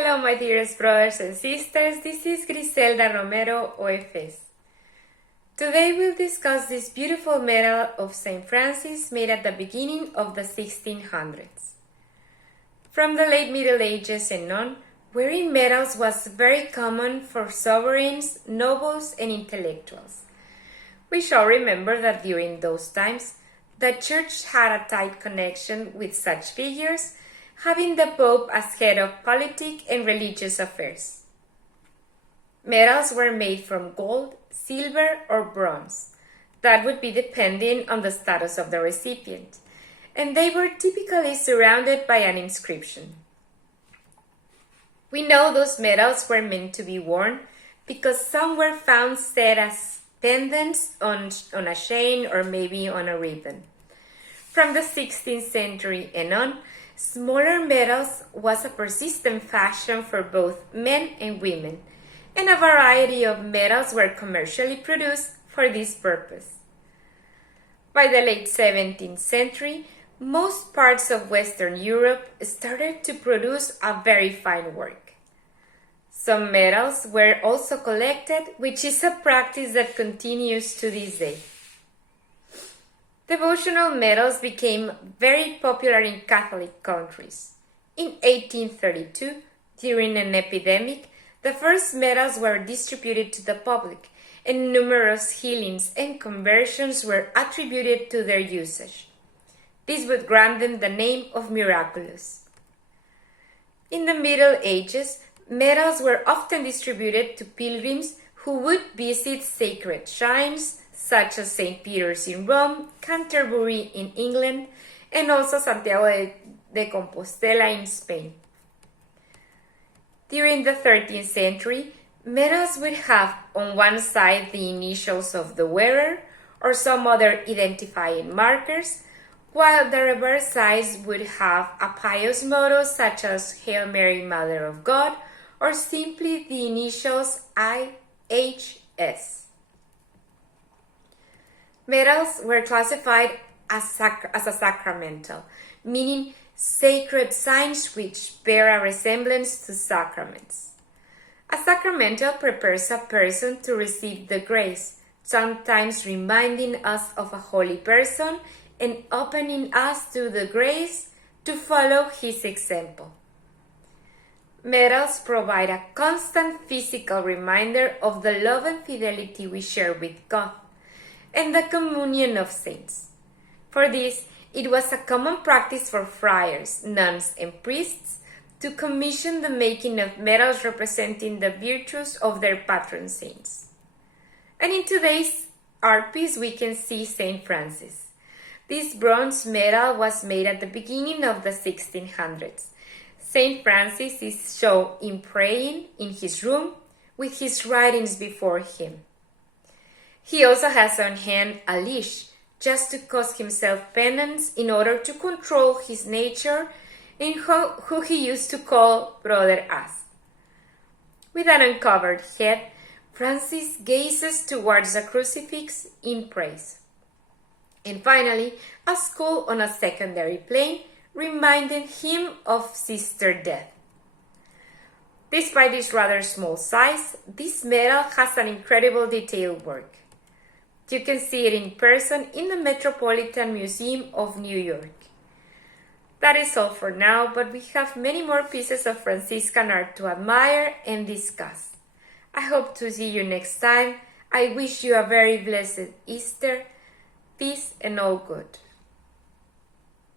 Hello, my dearest brothers and sisters. This is Griselda Romero, OFS. Today we'll discuss this beautiful medal of St. Francis made at the beginning of the 1600s. From the late Middle Ages and on, wearing medals was very common for sovereigns, nobles, and intellectuals. We shall remember that during those times, the Church had a tight connection with such figures, having the Pope as head of politic and religious affairs. Medals were made from gold, silver, or bronze. That would be depending on the status of the recipient, and they were typically surrounded by an inscription. We know those medals were meant to be worn because some were found set as pendants on a chain or maybe on a ribbon. From the 16th century and on, smaller medals was a persistent fashion for both men and women, and a variety of medals were commercially produced for this purpose. By the late 17th century, most parts of Western Europe started to produce a very fine work. Some medals were also collected, which is a practice that continues to this day. Devotional medals became very popular in Catholic countries. In 1832, during an epidemic, the first medals were distributed to the public, and numerous healings and conversions were attributed to their usage. This would grant them the name of miraculous. In the Middle Ages, medals were often distributed to pilgrims who would visit sacred shrines such as St. Peter's in Rome, Canterbury in England, and also Santiago de Compostela in Spain. During the 13th century, medals would have on one side the initials of the wearer or some other identifying markers, while the reverse side would have a pious motto such as Hail Mary, Mother of God, or simply the initials IHS. Medals were classified as a sacramental, meaning sacred signs which bear a resemblance to sacraments. A sacramental prepares a person to receive the grace, sometimes reminding us of a holy person and opening us to the grace to follow his example. Medals provide a constant physical reminder of the love and fidelity we share with God and the communion of saints. For this, it was a common practice for friars, nuns, and priests to commission the making of medals representing the virtues of their patron saints. And in today's art piece, we can see St. Francis. This bronze medal was made at the beginning of the 1600s. St. Francis is shown in praying in his room with his writings before him. He also has on hand a leash, just to cause himself penance in order to control his nature and who he used to call Brother As. With an uncovered head, Francis gazes towards the crucifix in praise. And finally, a skull on a secondary plane, reminding him of Sister Death. Despite its rather small size, this medal has an incredible detailed work. You can see it in person in the Metropolitan Museum of New York. That is all for now, but we have many more pieces of Franciscan art to admire and discuss. I hope to see you next time. I wish you a very blessed Easter, peace and all good.